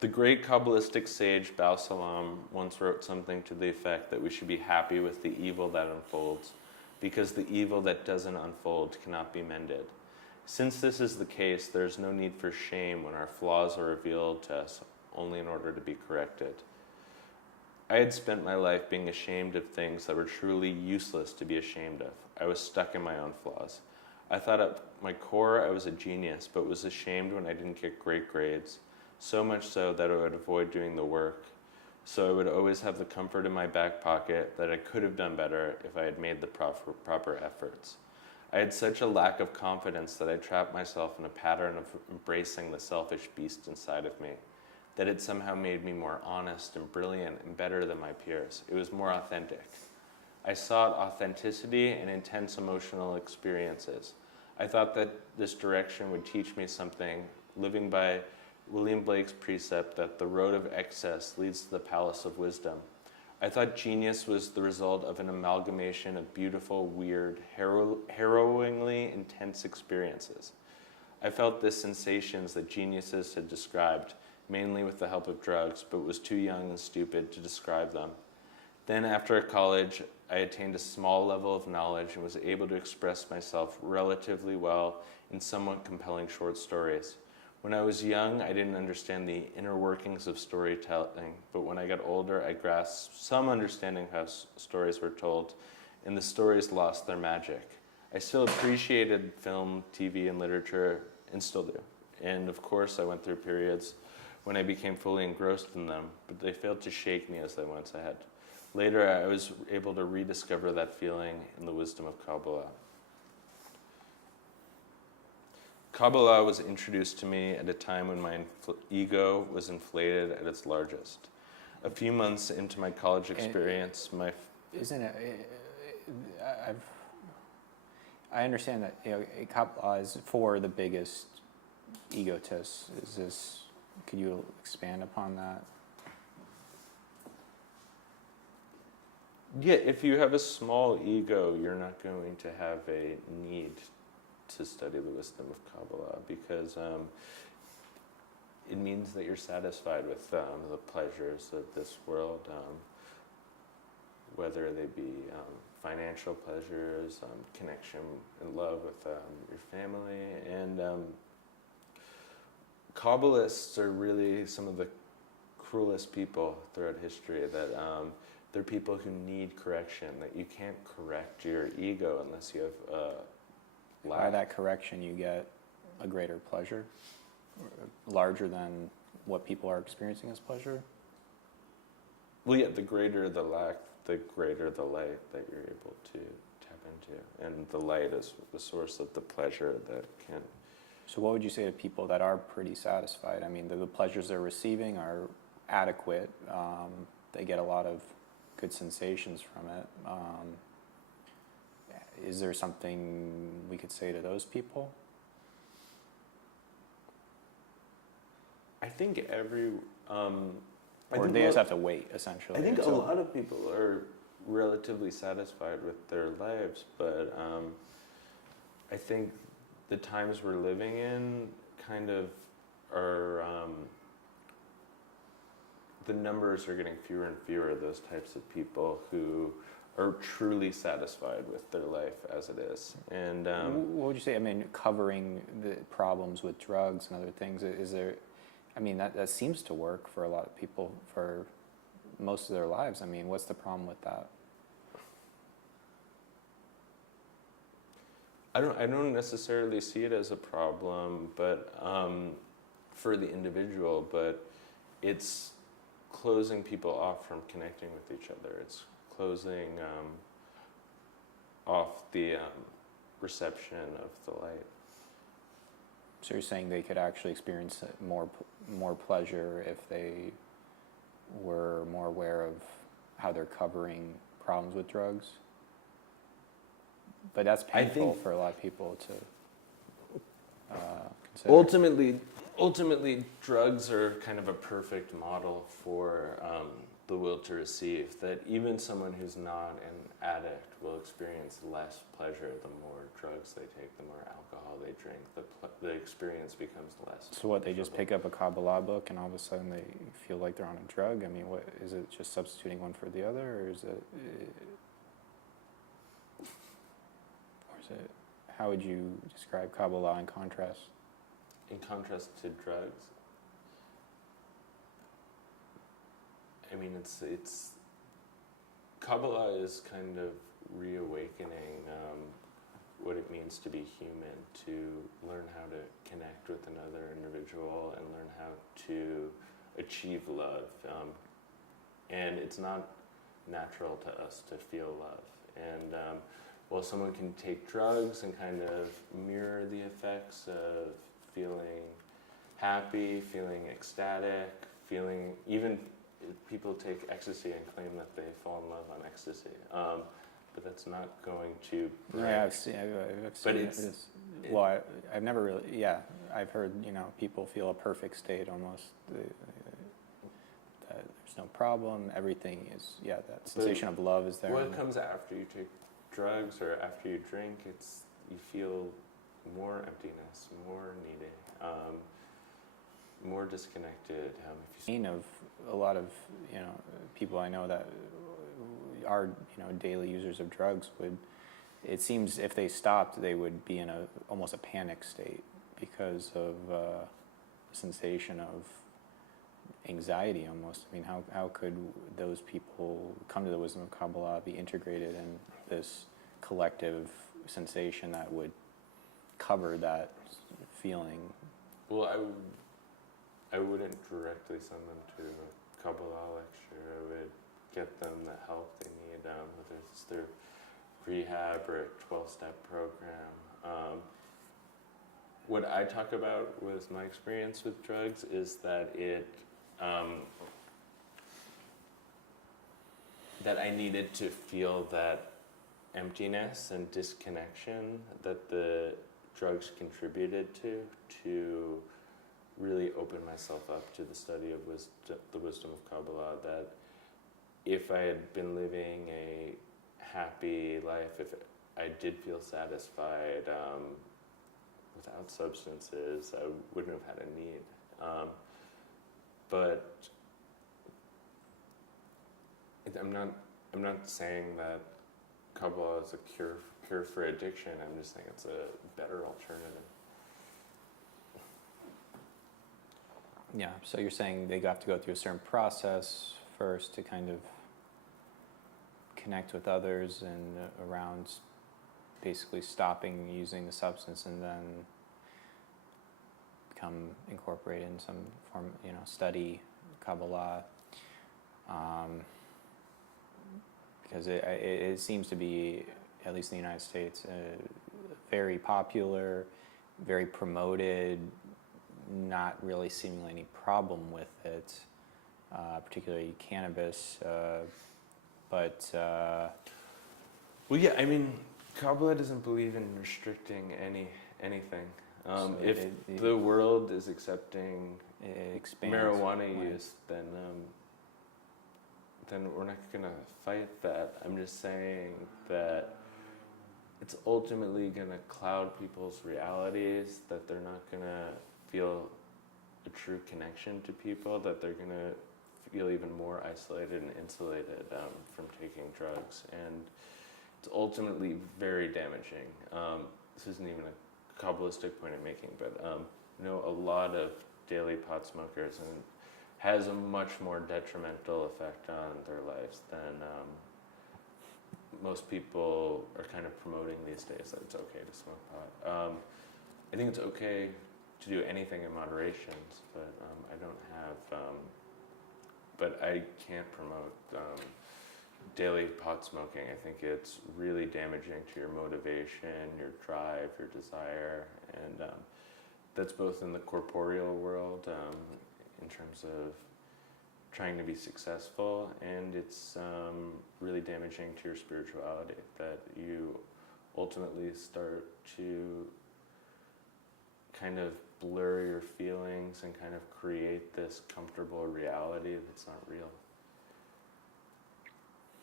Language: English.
The great Kabbalistic sage Baal Salam once wrote something to the effect that we should be happy with the evil that unfolds, because the evil that doesn't unfold cannot be mended. Since this is the case, there is no need for shame when our flaws are revealed to us only in order to be corrected. I had spent my life being ashamed of things that were truly useless to be ashamed of. I was stuck in my own flaws. I thought at my core I was a genius, but was ashamed when I didn't get great grades, so much so that I would avoid doing the work. So I would always have the comfort in my back pocket that I could have done better if I had made the proper efforts. I had such a lack of confidence that I trapped myself in a pattern of embracing the selfish beast inside of me, that it somehow made me more honest and brilliant and better than my peers. It was more authentic. I sought authenticity and intense emotional experiences. I thought that this direction would teach me something, living by William Blake's precept that the road of excess leads to the palace of wisdom. I thought genius was the result of an amalgamation of beautiful, weird, harrowingly intense experiences. I felt the sensations that geniuses had described, mainly with the help of drugs, but was too young and stupid to describe them. Then after college, I attained a small level of knowledge and was able to express myself relatively well in somewhat compelling short stories. When I was young, I didn't understand the inner workings of storytelling, but when I got older, I grasped some understanding how stories were told, and the stories lost their magic. I still appreciated film, TV, and literature, and still do. And of course, I went through periods when I became fully engrossed in them, but they failed to shake me as they once had. Later, I was able to rediscover that feeling in the wisdom of Kabbalah. Kabbalah was introduced to me at a time when my ego was inflated at its largest. A few months into my college experience, Isn't it? I understand that Kabbalah is for the biggest egotists. Could you expand upon that? Yeah, if you have a small ego, you're not going to have a need to study the wisdom of Kabbalah because it means that you're satisfied with the pleasures of this world, whether they be financial pleasures, connection and love with your family. And Kabbalists are really some of the cruelest people throughout history, that they're people who need correction, that you can't correct your ego unless you have By that correction, you get a greater pleasure, larger than what people are experiencing as pleasure? Well, yeah, the greater the lack, the greater the light that you're able to tap into. And the light is the source of the pleasure that can... So what would you say to people that are pretty satisfied? I mean, the pleasures they're receiving are adequate. They get a lot of good sensations from it. Is there something we could say to those people? I think or they just have to wait, essentially. I think a lot of people are relatively satisfied with their lives, but I think the times we're living in kind of are... the numbers are getting fewer and fewer of those types of people who are truly satisfied with their life as it is. And what would you say? I mean, covering the problems with drugs and other things. Is there? I mean, that seems to work for a lot of people for most of their lives. I mean, what's the problem with that? I don't necessarily see it as a problem, but for the individual. But it's closing people off from connecting with each other. It's closing off the reception of the light. So you're saying they could actually experience more pleasure if they were more aware of how they're covering problems with drugs? But that's painful for a lot of people to consider. Ultimately, drugs are kind of a perfect model for the will to receive, that even someone who's not an addict will experience less pleasure the more drugs they take, the more alcohol they drink. The experience becomes less. So what, they just pick up a Kabbalah book and all of a sudden they feel like they're on a drug? I mean, what is it, just substituting one for the other, or is it, how would you describe Kabbalah in contrast? In contrast to drugs, I mean, it's Kabbalah is kind of reawakening what it means to be human, to learn how to connect with another individual and learn how to achieve love. And it's not natural to us to feel love. And while someone can take drugs and kind of mirror the effects of feeling happy, feeling ecstatic, feeling, even people take ecstasy and claim that they fall in love on ecstasy. But that's not going to bring... Yeah, I've seen but it. Well, I've never really, yeah, I've heard, people feel a perfect state almost. That there's no problem, everything is, that sensation of love is there. What comes after you take drugs or after you drink, you feel more emptiness, more needy, more disconnected. I've seen of a lot of people I know that are daily users of drugs it seems if they stopped they would be in almost a panic state because of the sensation of anxiety almost. I mean, how could those people come to the wisdom of Kabbalah, be integrated in this collective sensation that would cover that feeling? Well, I wouldn't directly send them to a Kabbalah lecture. I would get them the help they need, whether it's through rehab or a 12-step program. What I talk about with my experience with drugs is that that I needed to feel that emptiness and disconnection that the drugs contributed to really open myself up to the study of the wisdom of Kabbalah, that if I had been living a happy life, if I did feel satisfied without substances, I wouldn't have had a need. But I'm not saying that Kabbalah is a cure for addiction. I'm just saying it's a better alternative. Yeah, so you're saying they have to go through a certain process first to kind of connect with others and around basically stopping using the substance and then become incorporated in some form, study Kabbalah. Because it seems to be, at least in the United States, very popular, very promoted, not really seemingly any problem with it, particularly cannabis. But well, yeah, I mean, Kabbalah doesn't believe in restricting anything. So if the world is accepting marijuana use, then we're not going to fight that. I'm just saying that it's ultimately going to cloud people's realities, that they're not going to feel a true connection to people, that they're going to feel even more isolated and insulated from taking drugs. And it's ultimately very damaging. This isn't even a Kabbalistic point I'm making, but a lot of daily pot smokers, and has a much more detrimental effect on their lives than most people are kind of promoting these days, that it's okay to smoke pot. I think it's okay to do anything in moderation, but but I can't promote daily pot smoking. I think it's really damaging to your motivation, your drive, your desire, and that's both in the corporeal world, in terms of trying to be successful, and it's really damaging to your spirituality, that you ultimately start to kind of blur your feelings and kind of create this comfortable reality that's not real.